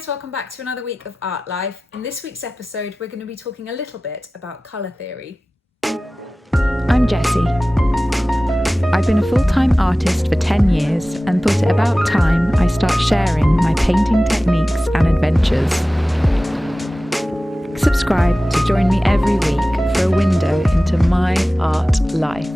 guys, welcome back to another week of Art Life. In this week's episode, we're going to be talking a little bit about colour theory. I'm Jessie. I've been a full-time artist for 10 years and thought it about time I start sharing my painting techniques and adventures. Subscribe to join me every week for a window into my art life.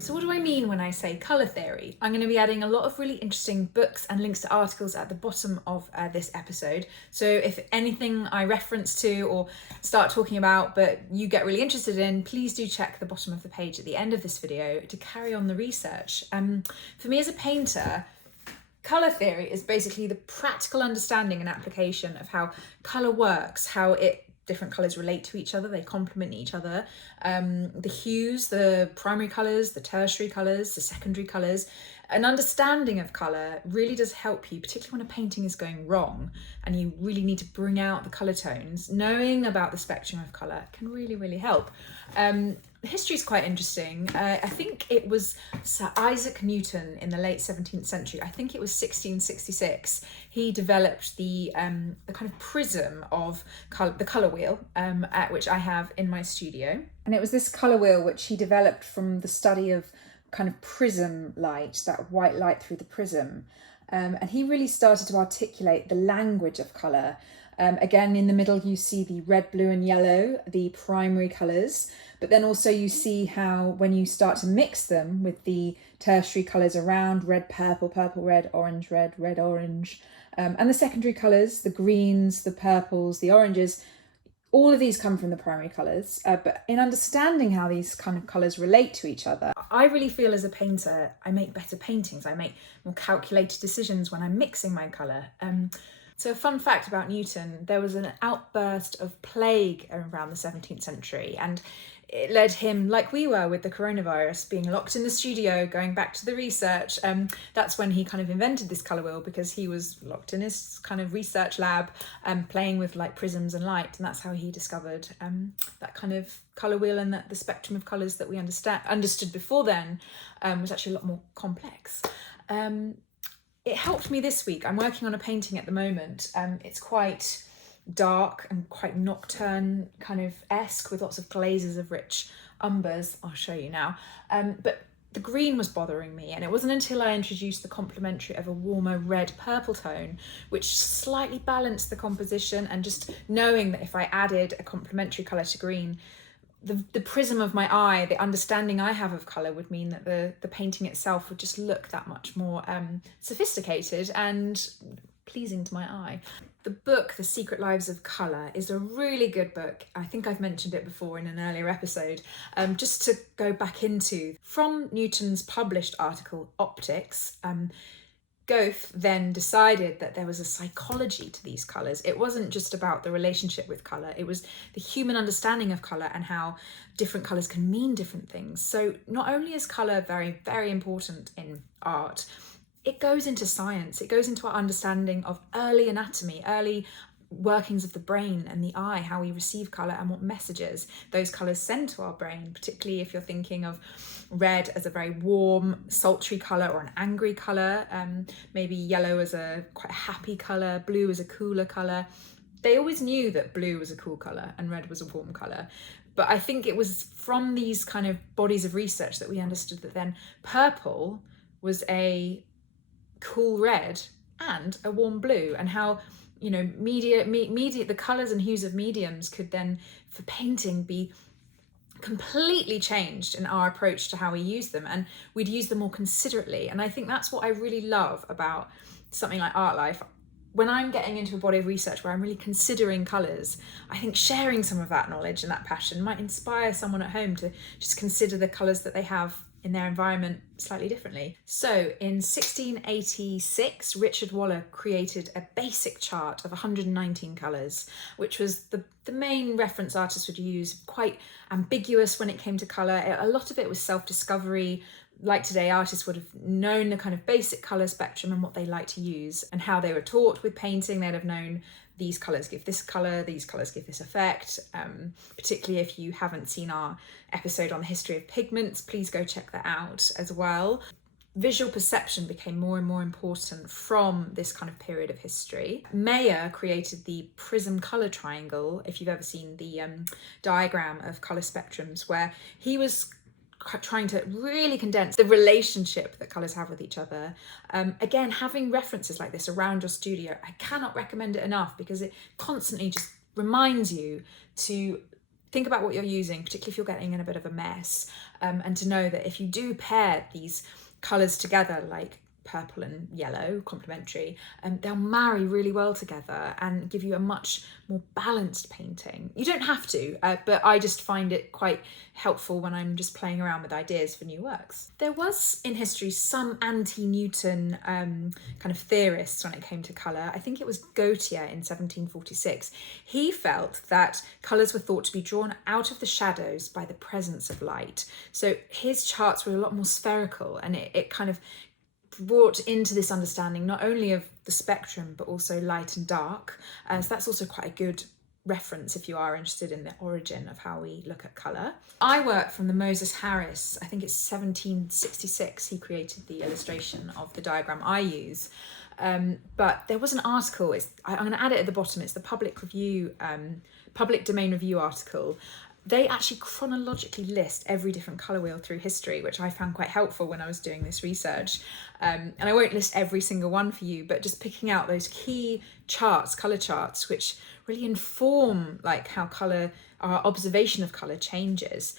So what do I mean when I say colour theory? I'm going to be adding a lot of really interesting books and links to articles at the bottom of this episode. So if anything I reference to or start talking about but you get really interested in, please do check the bottom of the page at the end of this video to carry on the research. For me as a painter, colour theory is basically the practical understanding and application of how colour works, how different colours relate to each other, they complement each other. The hues, the primary colours, the tertiary colours, the secondary colours. An understanding of colour really does help you, particularly when a painting is going wrong and you really need to bring out the colour tones. Knowing about the spectrum of colour can really, really help. The history is quite interesting. I think it was Sir Isaac Newton in the late 17th century. I think it was 1666. He developed the kind of prism of the colour wheel, which I have in my studio. And it was this colour wheel which he developed from the study of kind of prism light, that white light through the prism. And he really started to articulate the language of colour. Again, in the middle, you see the red, blue and yellow, the primary colours. But then also you see how when you start to mix them with the tertiary colours around, red, purple, purple, red, orange, red, red, orange, and the secondary colours, the greens, the purples, the oranges, all of these come from the primary colours. But in understanding how these kind of colours relate to each other, I really feel as a painter, I make better paintings. I make more calculated decisions when I'm mixing my colour. So a fun fact about Newton, there was an outburst of plague around the 17th century, and it led him, like we were with the coronavirus, being locked in the studio, going back to the research. That's when he kind of invented this colour wheel, because he was locked in his kind of research lab, playing with like prisms and light, and that's how he discovered that kind of colour wheel, and that the spectrum of colours that we understood before then was actually a lot more complex. It helped me this week. I'm working on a painting at the moment. It's quite dark and quite nocturne kind of esque, with lots of glazes of rich umbers. I'll show you now. But the green was bothering me, and it wasn't until I introduced the complementary of a warmer red purple tone, which slightly balanced the composition, and just knowing that if I added a complementary colour to green, the prism of my eye, the understanding I have of colour, would mean that the painting itself would just look that much more sophisticated and pleasing to my eye. The book, The Secret Lives of Colour, is a really good book. I think I've mentioned it before in an earlier episode. Just to go back into, from Newton's published article, Optiks, Goethe then decided that there was a psychology to these colours. It wasn't just about the relationship with colour, it was the human understanding of colour and how different colours can mean different things. So not only is colour very, very important in art, it goes into science, it goes into our understanding of early anatomy, early workings of the brain and the eye, how we receive colour and what messages those colours send to our brain, particularly if you're thinking of red as a very warm, sultry colour or an angry colour, maybe yellow as a quite happy colour, blue as a cooler colour. They always knew that blue was a cool colour and red was a warm colour. But I think it was from these kind of bodies of research that we understood that then purple was a cool red and a warm blue, and how, you know, the colours and hues of mediums could then, for painting, be completely changed in our approach to how we use them, and we'd use them more considerately. And I think that's what I really love about something like Art Life. When I'm getting into a body of research where I'm really considering colours, I think sharing some of that knowledge and that passion might inspire someone at home to just consider the colours that they have in their environment slightly differently. So in 1686, Richard Waller created a basic chart of 119 colours, which was the main reference artists would use, quite ambiguous when it came to colour. A lot of it was self-discovery. Like today, artists would have known the kind of basic colour spectrum and what they like to use and how they were taught with painting. They'd have known these colours give this colour, these colours give this effect. Particularly if you haven't seen our episode on the history of pigments, please go check that out as well. visual perception became more and more important from this kind of period of history. Mayer created the prism colour triangle, if you've ever seen the diagram of colour spectrums, where he was trying to really condense the relationship that colours have with each other. Again, having references like this around your studio, I cannot recommend it enough, because it constantly just reminds you to think about what you're using, particularly if you're getting in a bit of a mess, and to know that if you do pair these colours together, like purple and yellow, complementary, they'll marry really well together and give you a much more balanced painting. You don't have to, but I just find it quite helpful when I'm just playing around with ideas for new works. There was in history some anti-Newton kind of theorists when it came to colour. I think it was Goethe in 1746. He felt that colours were thought to be drawn out of the shadows by the presence of light. So his charts were a lot more spherical, and it kind of brought into this understanding not only of the spectrum but also light and dark. So that's also quite a good reference if you are interested in the origin of how we look at colour. I work from the Moses Harris, I think it's 1766 he created the illustration of the diagram I use. But there was an article, I'm going to add it at the bottom, it's the public domain review article. They actually chronologically list every different colour wheel through history, which I found quite helpful when I was doing this research. And I won't list every single one for you, but just picking out those key charts, colour charts, which really inform like how colour, our observation of colour changes.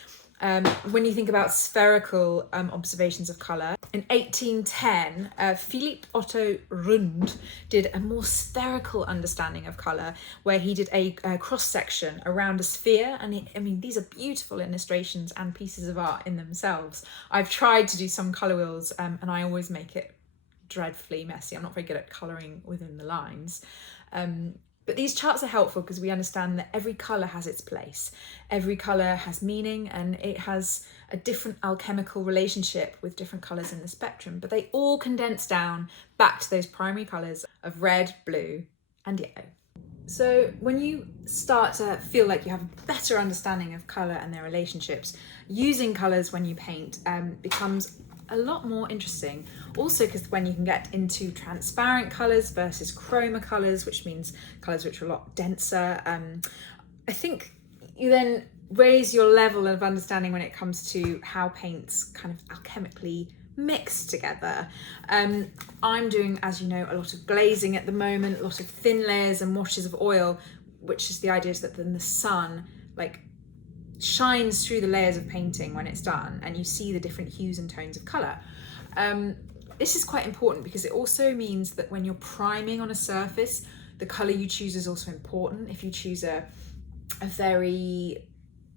When you think about spherical observations of colour, in 1810, Philipp Otto Rund did a more spherical understanding of colour, where he did a cross-section around a sphere. And these are beautiful illustrations and pieces of art in themselves. I've tried to do some colour wheels and I always make it dreadfully messy. I'm not very good at colouring within the lines. But these charts are helpful because we understand that every colour has its place. Every colour has meaning, and it has a different alchemical relationship with different colours in the spectrum, but they all condense down back to those primary colours of red, blue and yellow. So when you start to feel like you have a better understanding of colour and their relationships, using colours when you paint becomes a lot more interesting. Also, because when you can get into transparent colours versus chroma colours, which means colours which are a lot denser, I think you then raise your level of understanding when it comes to how paints kind of alchemically mix together. I'm doing, as you know, a lot of glazing at the moment, a lot of thin layers and washes of oil, which is the idea is that then the sun shines through the layers of painting when it's done, and you see the different hues and tones of colour. This is quite important because it also means that when you're priming on a surface, the colour you choose is also important. If you choose a very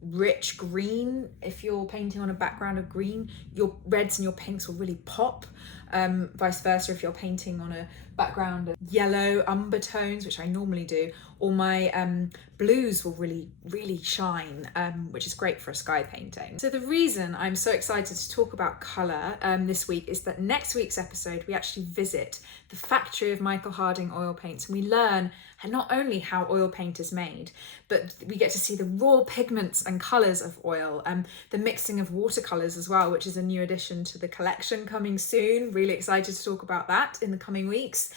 rich green, if you're painting on a background of green, your reds and your pinks will really pop. Vice versa, if you're painting on a background of yellow umber tones, which I normally do, or my blues will really shine, which is great for a sky painting. So the reason I'm so excited to talk about colour this week is that next week's episode we actually visit the factory of Michael Harding oil paints, and we learn not only how oil paint is made, but we get to see the raw pigments and colours of oil, the mixing of watercolours as well, which is a new addition to the collection coming soon. Really excited to talk about that in the coming weeks.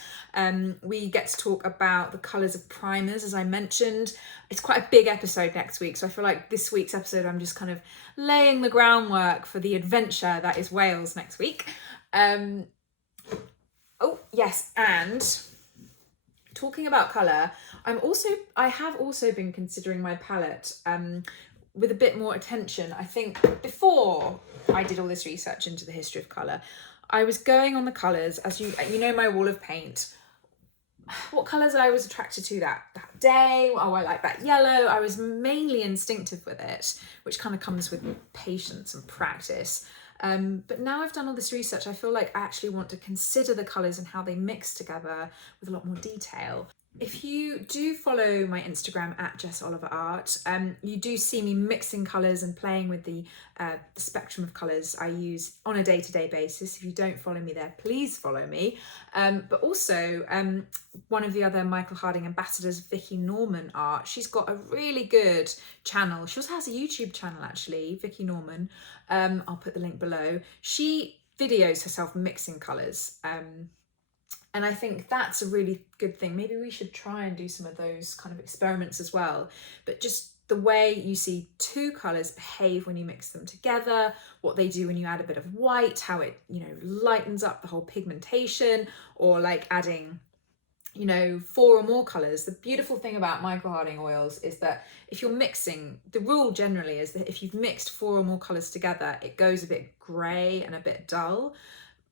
We get to talk about the colours of primers, as I mentioned. It's quite a big episode next week, so I feel like this week's episode I'm just kind of laying the groundwork for the adventure that is Wales next week. Oh yes, and talking about colour, I have also been considering my palette with a bit more attention. I think before I did all this research into the history of colour, I was going on the colours, as you know my wall of paint, what colours I was attracted to that day. Oh, I like that yellow. I was mainly instinctive with it, which kind of comes with patience and practice. But now I've done all this research, I feel like I actually want to consider the colours and how they mix together with a lot more detail. If you do follow my Instagram at JessOliverArt, you do see me mixing colours and playing with the spectrum of colours I use on a day-to-day basis. If you don't follow me there, please follow me. But also, one of the other Michael Harding ambassadors, Vicky Norman Art, she's got a really good channel. She also has a YouTube channel actually, Vicky Norman. I'll put the link below. She videos herself mixing colours. And I think that's a really good thing. Maybe we should try and do some of those kind of experiments as well. But just the way you see two colours behave when you mix them together, what they do when you add a bit of white, how it, you know, lightens up the whole pigmentation, or like adding, you know, 4 or more colours. The beautiful thing about microharding oils is that if you're mixing, the rule generally is that if you've mixed 4 or more colours together, it goes a bit grey and a bit dull.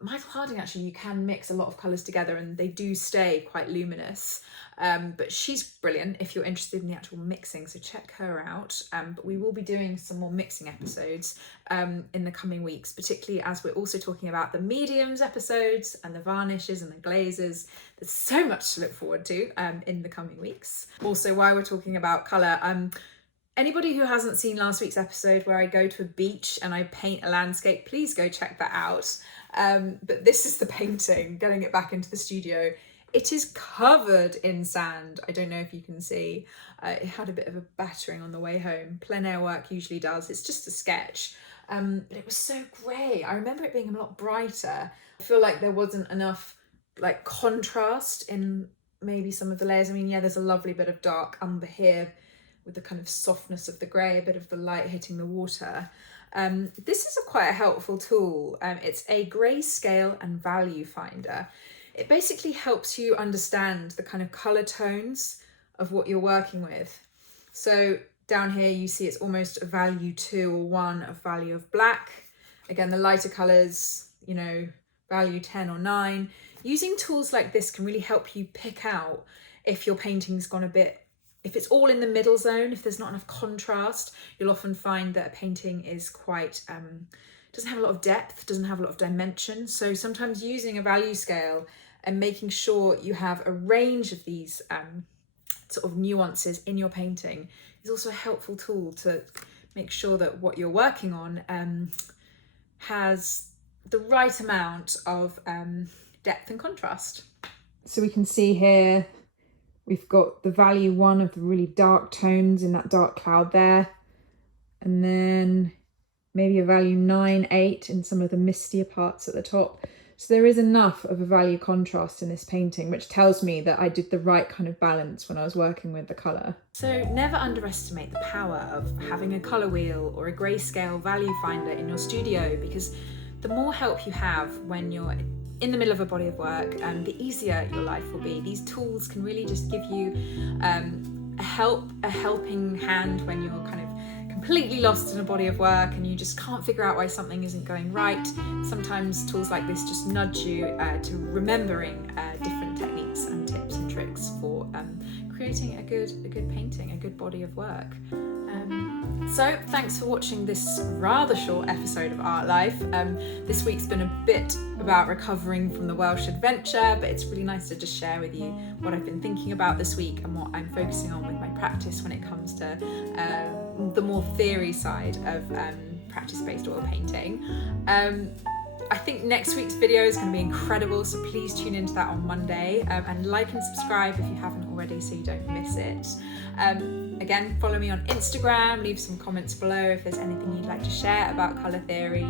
Microharding, actually, you can mix a lot of colours together and they do stay quite luminous. But she's brilliant if you're interested in the actual mixing, so check her out. But we will be doing some more mixing episodes in the coming weeks, particularly as we're also talking about the mediums episodes and the varnishes and the glazes. There's so much to look forward to in the coming weeks. Also, while we're talking about colour, anybody who hasn't seen last week's episode where I go to a beach and I paint a landscape, please go check that out. But this is the painting, getting it back into the studio. It is covered in sand. I don't know if you can see. It had a bit of a battering on the way home. Plein air work usually does. It's just a sketch. But it was so grey. I remember it being a lot brighter. I feel like there wasn't enough like contrast in maybe some of the layers. I mean, yeah, there's a lovely bit of dark umber here with the kind of softness of the grey, a bit of the light hitting the water. This is quite a helpful tool. It's a grayscale and value finder. It basically helps you understand the kind of colour tones of what you're working with. So down here you see it's almost a value 2 or 1 of value of black. Again, the lighter colours, you know, value 10 or 9. Using tools like this can really help you pick out if your painting's gone a bit, if it's all in the middle zone, if there's not enough contrast. You'll often find that a painting is quite, doesn't have a lot of depth, doesn't have a lot of dimension. So sometimes using a value scale and making sure you have a range of these sort of nuances in your painting is also a helpful tool to make sure that what you're working on has the right amount of depth and contrast. So we can see here, we've got the value 1 of the really dark tones in that dark cloud there. And then maybe a value 9, 8 in some of the mistier parts at the top. So there is enough of a value contrast in this painting, which tells me that I did the right kind of balance when I was working with the colour. So never underestimate the power of having a colour wheel or a grayscale value finder in your studio, because the more help you have when you're in the middle of a body of work, the easier your life will be. These tools can really just give you a helping hand when you're kind of completely lost in a body of work and you just can't figure out why something isn't going right. Sometimes tools like this just nudge you to remembering different techniques and tips and tricks for creating a good painting, a good body of work. So thanks for watching this rather short episode of Art Life. This week's been a bit about recovering from the Welsh adventure, but it's really nice to just share with you what I've been thinking about this week and what I'm focusing on with my practice when it comes to the more theory side of practice-based oil painting. I think next week's video is going to be incredible, so please tune into that on Monday, and like and subscribe if you haven't already so you don't miss it. Again, follow me on Instagram, leave some comments below if there's anything you'd like to share about colour theory.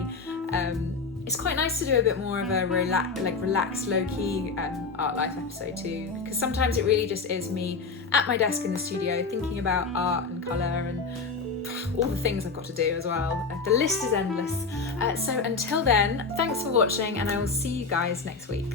It's quite nice to do a bit more of a relaxed, low-key Art Life episode too, because sometimes it really just is me at my desk in the studio thinking about art and colour and all the things I've got to do as well. The list is endless. So until then, thanks for watching and I will see you guys next week.